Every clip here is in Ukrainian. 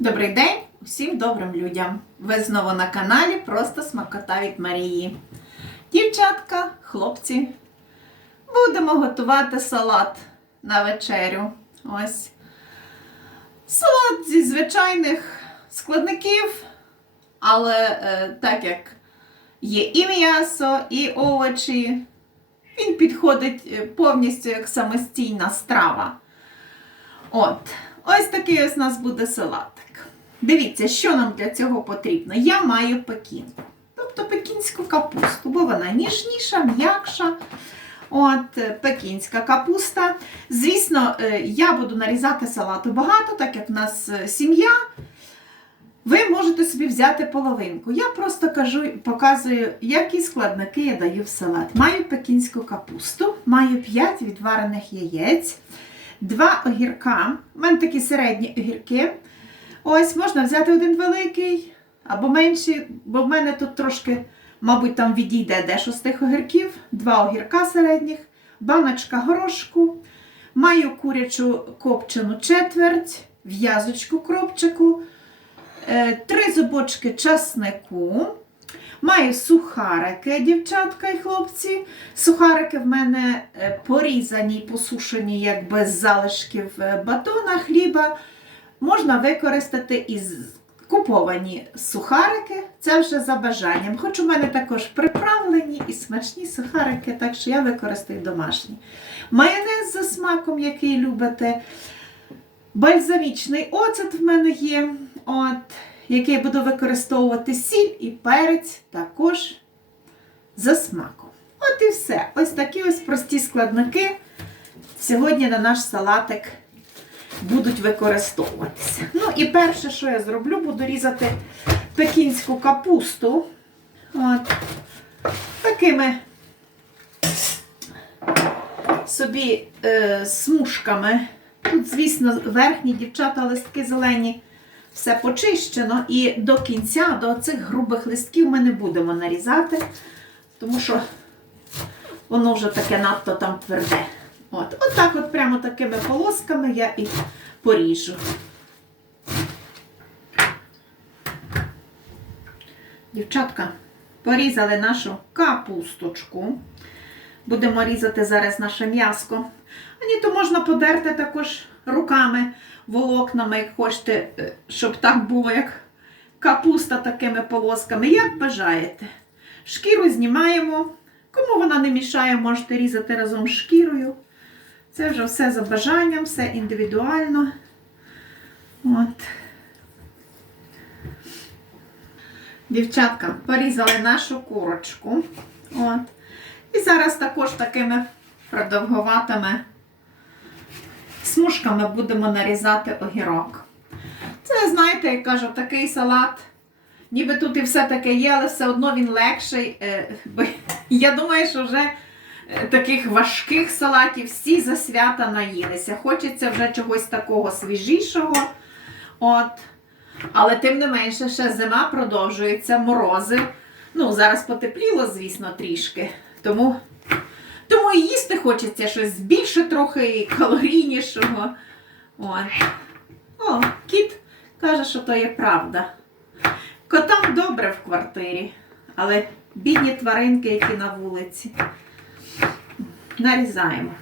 Добрий день усім добрим людям! Ви знову на каналі Просто Смакота від Марії. Дівчатка, хлопці, будемо готувати салат на вечерю. Ось. Салат зі звичайних складників, але е, так як є і м'ясо, і овочі, він підходить е, повністю як самостійна страва. От, ось такий ось у нас буде салатик. Дивіться, що нам для цього потрібно. Я маю пекінку. Тобто пекінську капусту, бо вона ніжніша, м'якша. От, е, пекінська капуста. Звісно, е, я буду нарізати салату багато, так як в нас е, сім'я. Ви можете собі взяти половинку. Я просто кажу, показую, які складники я даю в салат. Маю пекінську капусту, маю 5 відварених яєць, 2 огірка. У мене такі середні огірки. Ось можна взяти один великий або менший, бо в мене тут трошки, мабуть, там відійде дещо з тих огірків. Два огірка середніх, баночка горошку. Маю курячу копчену четверть, в'язочку кропчику, е, три зубочки часнику. Маю сухарики, дівчатка і хлопці. Сухарики в мене е, порізані, посушені, як без залишків е, батона, хліба. Можна використати і куповані сухарики, це вже за бажанням. Хоч у мене також приправлені і смачні сухарики, так що я використаю домашні. Майонез за смаком, який любите. Бальзамічний оцет в мене є, от, який буду використовувати сіль і перець також за смаком. От і все. Ось такі ось прості складники сьогодні на наш салатик будуть використовуватися. Ну і перше, що я зроблю, буду різати пекінську капусту. От. Такими собі е, смужками. Тут, звісно, верхні дівчата листки зелені. Все почищено. І до кінця, до цих грубих листків ми не будемо нарізати, тому що воно вже таке надто там тверде. От, от так от прямо такими полосками я і поріжу. Дівчатка, порізали нашу капусточку. Будемо різати зараз наше м'яско. А ні, то можна подерти також руками, волокнами, як хочете, е, щоб так було, як капуста такими полосками, як бажаєте. Шкіру знімаємо. Кому вона не мішає, можете різати разом з шкірою. Це вже все за бажанням, все індивідуально. От. Дівчатка, порізали нашу курочку. От. І зараз також такими продовгуватими смужками будемо нарізати огірок. Це, знаєте, як кажу, такий салат. Ніби тут і все таке є, але все одно він легший. Е, Я думаю, що вже е, таких важких салатів всі за свята наїлися. Хочеться вже чогось такого свіжішого. От. Але тим не менше, ще зима продовжується, морози. Ну, зараз потепліло, звісно, трішки. Тому, тому і їсти хочеться щось більше трохи і калорійнішого. От. О, кіт каже, що то є правда. Котам добре в квартирі, але бідні тваринки, які на вулиці. Нарізаємо.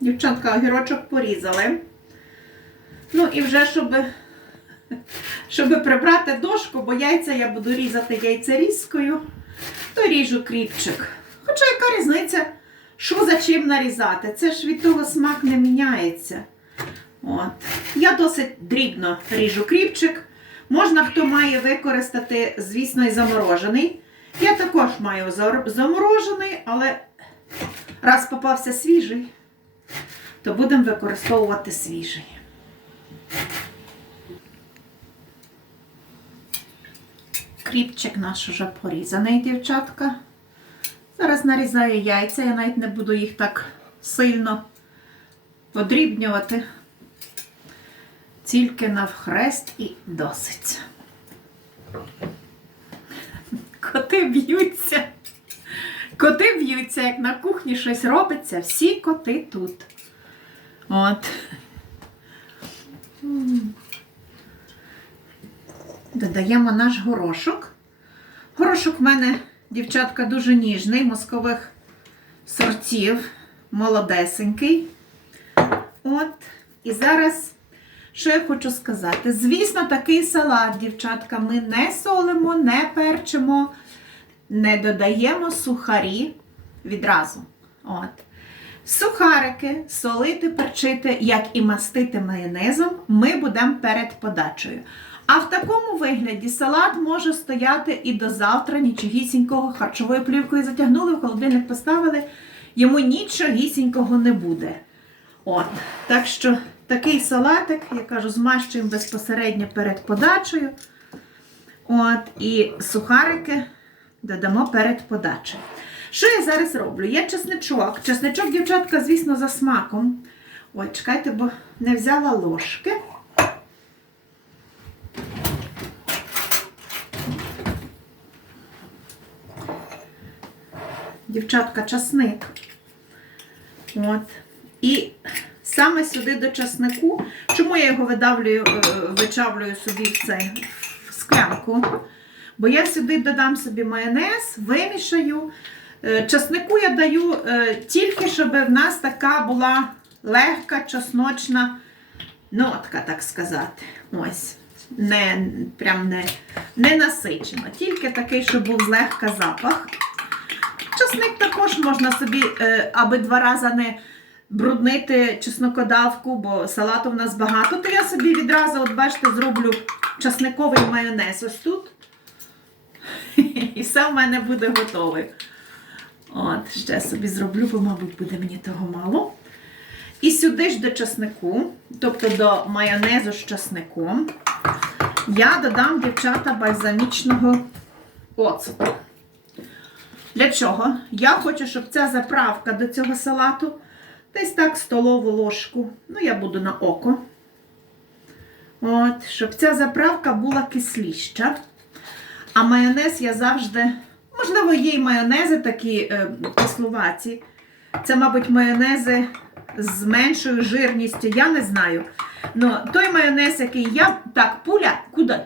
Дівчатка, огірочок порізали. Ну і вже, щоб, щоб прибрати дошку, бо яйця я буду різати яйцерізкою, то ріжу кріпчик. Хоча яка різниця, що за чим нарізати? Це ж від того смак не міняється. От. Я досить дрібно ріжу кріпчик. Можна, хто має використати, звісно, і заморожений. Я також маю заморожений, але раз попався свіжий, то будемо використовувати свіжий. Кріпчик наш уже порізаний, дівчатка. Зараз нарізаю яйця, я навіть не буду їх так сильно подрібнювати. Тільки навхрест і досить. Коти б'ються. Коти б'ються, як на кухні щось робиться, всі коти тут. От. Додаємо наш горошок. Горошок в мене, дівчатка, дуже ніжний, мозкових сортів, молодесенький. От. І зараз, що я хочу сказати? Звісно, такий салат, дівчатка, ми не солимо, не перчимо, не додаємо сухарі відразу. От. Сухарики солити, перчити, як і мастити майонезом, ми будемо перед подачею. А в такому вигляді салат може стояти і до завтра нічогісінького харчовою плівкою затягнули, в холодильник поставили, йому нічогісінького не буде. От. Так що такий салатик, я кажу, змащуємо безпосередньо перед подачею. От, і сухарики додамо перед подачею. Що я зараз роблю? Є чесничок. Чесничок, дівчатка, звісно, за смаком. Ой, чекайте, бо не взяла ложки. Дівчатка, часник. От. І саме сюди до часнику. Чому я його видавлюю, е, вичавлюю собі в цей в склянку? Бо я сюди додам собі майонез, вимішаю. Е, Часнику я даю е, тільки, щоб в нас така була легка, чесночна нотка, так сказати. Ось. Не, прям не, не насичена. Тільки такий, щоб був злегка запах. Часник також можна собі, е, аби два рази не бруднити чеснокодавку, бо салату в нас багато, то я собі відразу, от бачите, зроблю часниковий майонез ось тут. І все в мене буде готове. От, ще собі зроблю, бо, мабуть, буде мені того мало. І сюди ж до часнику, тобто до майонезу з часником, я додам, дівчата, бальзамічного оцету. Для чого? Я хочу, щоб ця заправка до цього салату десь так столову ложку, ну я буду на око. От, щоб ця заправка була кисліща. А майонез я завжди, можливо, є й майонези такі е, кислуваті. Це, мабуть, майонези з меншою жирністю, я не знаю. Ну, той майонез, який я. Так, пуля, куди?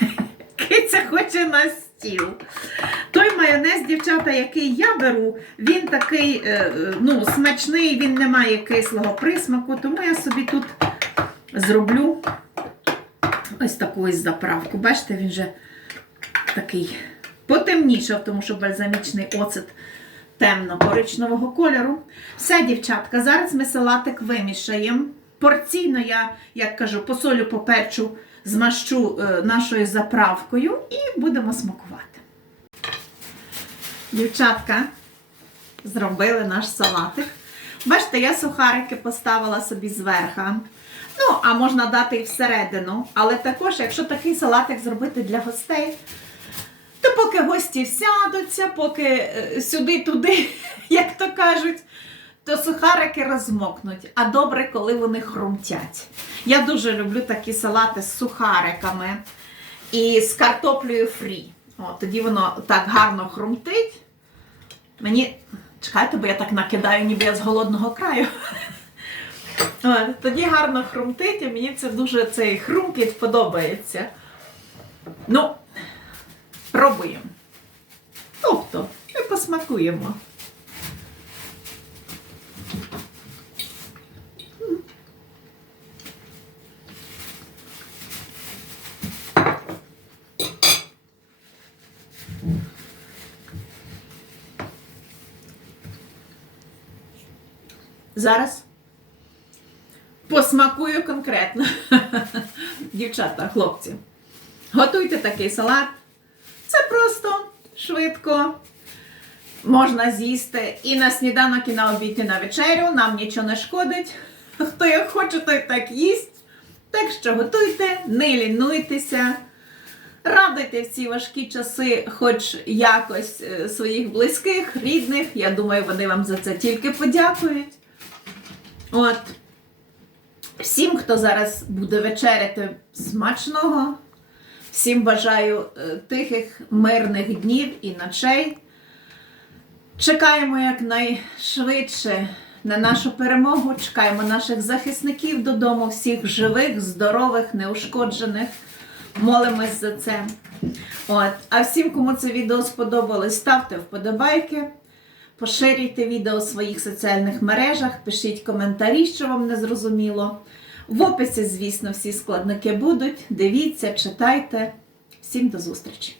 Киця хоче на стіл. Той майонез, дівчата, який я беру, він такий е, е, ну, смачний, він не має кислого присмаку, тому я собі тут зроблю ось таку ось заправку. Бачите, він вже такий потемнішав, тому що бальзамічний оцет темно-коричневого кольору. Все, дівчатка, зараз ми салатик вимішаємо. Порційно я, як кажу, посолю, поперчу, змащу е, нашою заправкою і будемо смакувати. Дівчатка, зробили наш салатик. Бачите, я сухарики поставила собі зверху. Ну, а можна дати і всередину. Але також, якщо такий салатик зробити для гостей, то поки гості сядуться, поки е, сюди-туди, як то кажуть, то сухарики розмокнуть. А добре, коли вони хрумтять. Я дуже люблю такі салати з сухариками і з картоплею фрі. О, тоді воно так гарно хрумтить. Мені. Чекайте, бо я так накидаю, ніби я з голодного краю. От, Тоді гарно хрумтить, і мені це дуже цей хрумкіт подобається. Ну, пробуємо. Тобто, ми посмакуємо. Зараз посмакую конкретно. Дівчата, хлопці. Готуйте такий салат. Це просто швидко. Можна з'їсти і на сніданок, і на обід, і на вечерю. Нам нічого не шкодить. Хто як хоче, той так їсть. Так що готуйте, не лінуйтеся. Радуйте в ці важкі часи, хоч якось е, своїх близьких, рідних. Я думаю, вони вам за це тільки подякують. От. Всім, хто зараз буде вечеряти смачного, всім бажаю е, тихих, мирних днів і ночей. Чекаємо якнайшвидше на нашу перемогу. Чекаємо наших захисників додому, всіх живих, здорових, неушкоджених. Молимось за це. От. А всім, кому це відео сподобалось, ставте вподобайки, поширюйте відео у своїх соціальних мережах, пишіть коментарі, що вам не зрозуміло. В описі, звісно, всі складники будуть. Дивіться, читайте. Всім до зустрічі!